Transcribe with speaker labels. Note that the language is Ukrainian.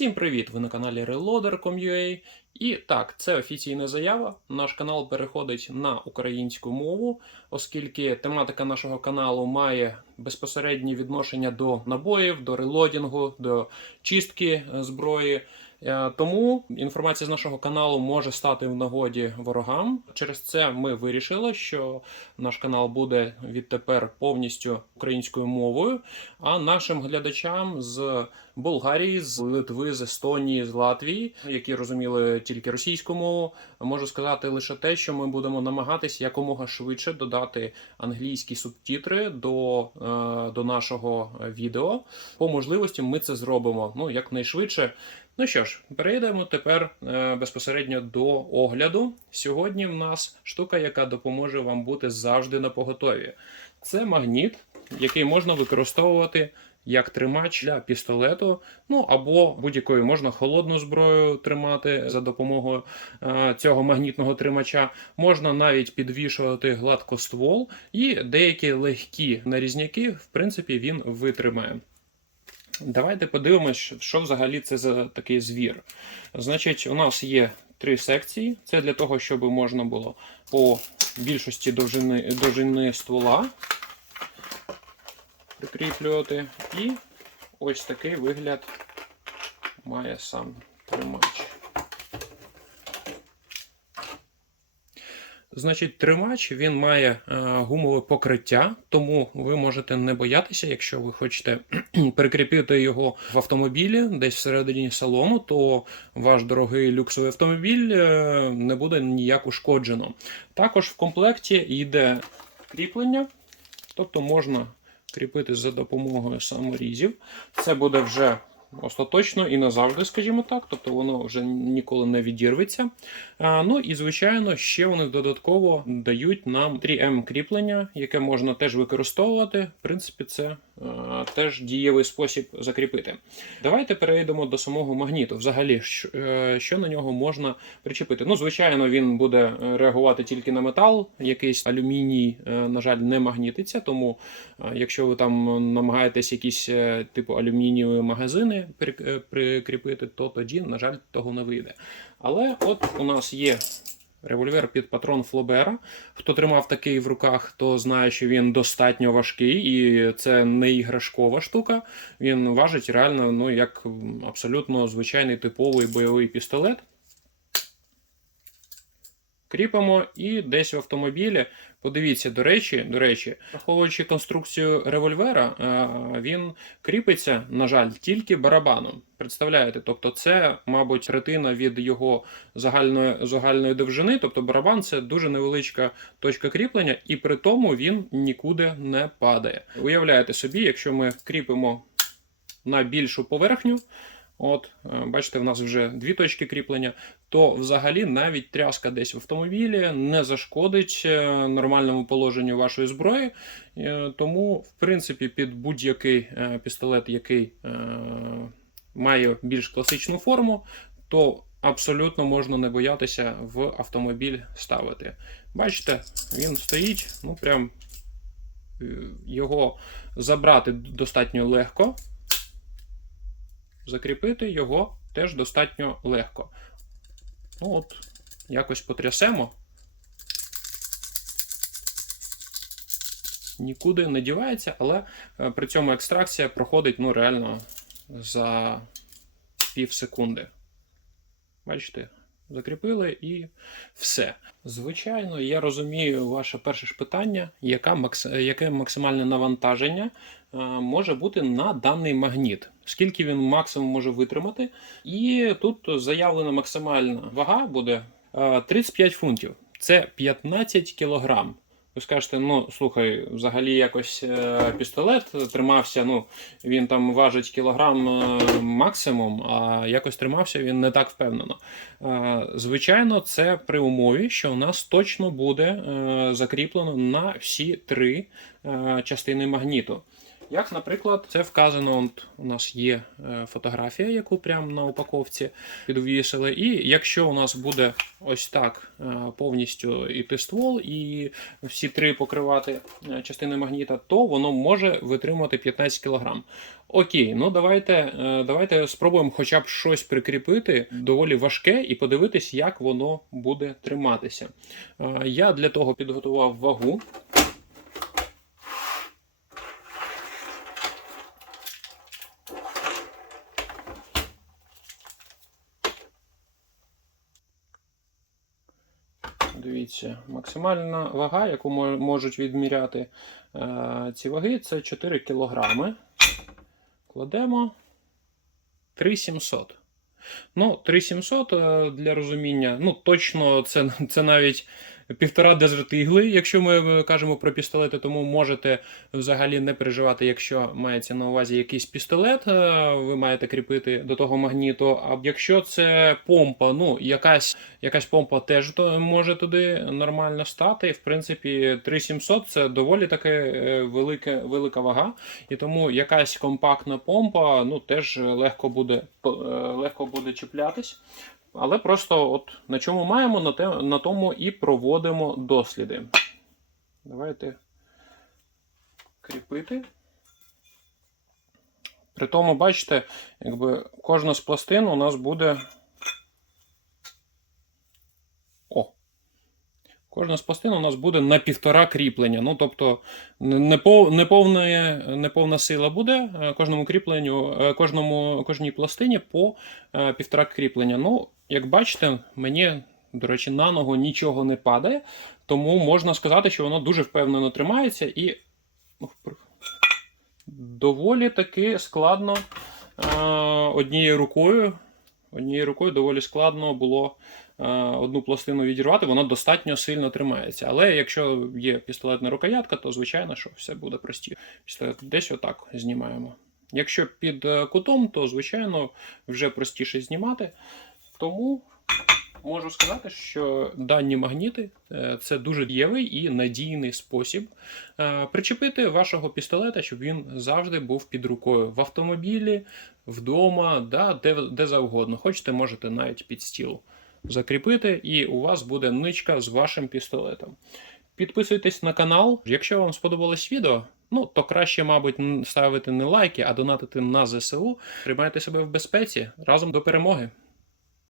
Speaker 1: Всім привіт! Ви на каналі Reloader.com.ua І так, це офіційна заява. Наш канал переходить на українську мову, оскільки тематика нашого каналу має безпосереднє відношення до набоїв, до релодінгу, до чистки е, зброї. Е, Тому інформація з нашого каналу може стати в нагоді ворогам. Через це ми вирішили, що наш канал буде відтепер повністю українською мовою. А нашим глядачам з Болгарії, з Литви, з Естонії, з Латвії, які розуміли тільки російську мову, можу сказати лише те, що ми будемо намагатися якомога швидше додати англійські субтитри до, е, до нашого відео. По можливості ми це зробимо ну якнайшвидше. Ну що ж, перейдемо тепер е, безпосередньо до огляду. Сьогодні в нас штука, яка допоможе вам бути завжди на поготові. Це магніт, який можна використовувати як тримач для пістолету, ну або будь-якої можна холодну зброю тримати за допомогою е, цього магнітного тримача. Можна навіть підвішувати гладкоствол, і деякі легкі нарізняки, в принципі, він витримає. Давайте подивимось, що взагалі це за такий звір. Значить, у нас є три секції. Це для того, щоб можна було по більшості довжини, довжини ствола прикріплювати. І ось такий вигляд має сам тримач. Значить, тримач він має е, гумове покриття, тому ви можете не боятися, якщо ви хочете перекріпити його в автомобілі десь всередині салону, то ваш дорогий люксовий автомобіль е, не буде ніяк ушкоджено. Також в комплекті йде кріплення, тобто можна кріпити за допомогою саморізів. Це буде вже остаточно і назавжди, скажімо так, тобто воно вже ніколи не відірветься. Ну і звичайно, ще вони додатково дають нам 3М кріплення, яке можна теж використовувати. В принципі, це теж дієвий спосіб закріпити. Давайте перейдемо до самого магніту. Взагалі, що, е, на нього можна причепити. Ну, звичайно, він буде реагувати тільки на метал, якийсь алюміній, е, на жаль, не магнітиться. Тому, е, якщо ви там намагаєтесь якісь е, типу алюмінієві магазини при- е, прикріпити, то тоді, на жаль, того не вийде. Але от у нас є револьвер під патрон Флобера. Хто тримав такий в руках, то знає, що він достатньо важкий, і це не іграшкова штука. Він важить реально ну, як абсолютно звичайний типовий бойовий пістолет. Кріпимо і десь в автомобілі. Подивіться, до речі, до речі, враховуючи конструкцію револьвера, е, він кріпиться, на жаль, тільки барабаном. Представляєте? Тобто, це, мабуть, третина від його загальної, загальної довжини. Тобто барабан це дуже невеличка точка кріплення, і при тому він нікуди не падає. Уявляєте собі, якщо ми кріпимо на більшу поверхню. От, е, бачите, в нас вже дві точки кріплення, то взагалі навіть тряска десь в автомобілі не зашкодить е, нормальному положенню вашої зброї. Е, Тому, в принципі, під будь-який пістолет, який має більш класичну форму, то абсолютно можна не боятися в автомобіль ставити. Бачите, він стоїть, ну прям його забрати достатньо легко закріпити його теж достатньо легко. Ну от, якось потрясемо. Нікуди не дівається, але е, при цьому екстракція проходить ну, реально за пів секунди. Бачите? Закріпили і все. Звичайно, я розумію ваше перше ж питання, яка яке максимальне навантаження е, може бути на даний магніт, скільки він максимум може витримати. І тут заявлена максимальна вага буде е, 35 фунтів. Це 15 кілограм. Ви скажете, ну слухай, взагалі якось е, пістолет тримався. Ну він там важить кілограм е, максимум, а якось тримався він не так впевнено. Е, звичайно, це при умові, що у нас точно буде закріплено на всі три частини магніту. Як, наприклад, це вказано, от у нас є е, фотографія, яку прямо на упаковці підвісили. І якщо у нас буде ось так е, повністю іти ствол, і всі три покривати е, частини магніта, то воно може витримати 15 кг. Окей, ну давайте, давайте спробуємо хоча б щось прикріпити доволі важке і подивитись, як воно буде триматися. Я для того підготував вагу. Дивіться, максимальна вага, яку можуть відміряти е, ці ваги, це 4 кг. Кладемо 3700. Ну, 3700 е, для розуміння, ну точно це, це навіть півтора дезертигли, якщо ми кажемо про пістолети, тому можете взагалі не переживати, якщо мається на увазі якийсь пістолет, е, ви маєте кріпити до того магніту. А якщо це помпа, ну якась, якась помпа теж може туди нормально стати. В принципі, 3700 це доволі таке е, велике, велика вага. І тому якась компактна помпа ну, теж легко буде, е, легко буде чіплятись. Але просто от на чому маємо, на, те, на тому і проводимо досліди. Давайте кріпити. При тому, бачите, якби кожна з пластин у нас буде. Кожна з пластин у нас буде на півтора кріплення. Ну, тобто, не, пов, не, повне, не повна сила буде е, кожному кріпленню, е, кожному, кожній пластині по е, півтора кріплення. Ну, як бачите, мені, до речі, на ногу нічого не падає, тому можна сказати, що воно дуже впевнено тримається і доволі таки складно однією рукою. Однією рукою доволі складно було одну пластину відірвати, вона достатньо сильно тримається. Але якщо є пістолетна рукоятка, то звичайно, що все буде простіше. Пістолет десь отак знімаємо. Якщо під е, кутом, то звичайно вже простіше знімати. Тому можу сказати, що дані магніти е, це дуже дієвий і надійний спосіб е, причепити вашого пістолета, щоб він завжди був під рукою в автомобілі, вдома, да, де, де завгодно. Хочете, можете навіть під стіл закріпити, і у вас буде ничка з вашим пістолетом. Підписуйтесь на канал. Якщо вам сподобалось відео, ну то краще, мабуть, ставити не лайки, а донатити на ЗСУ. Тримайте себе в безпеці разом до перемоги.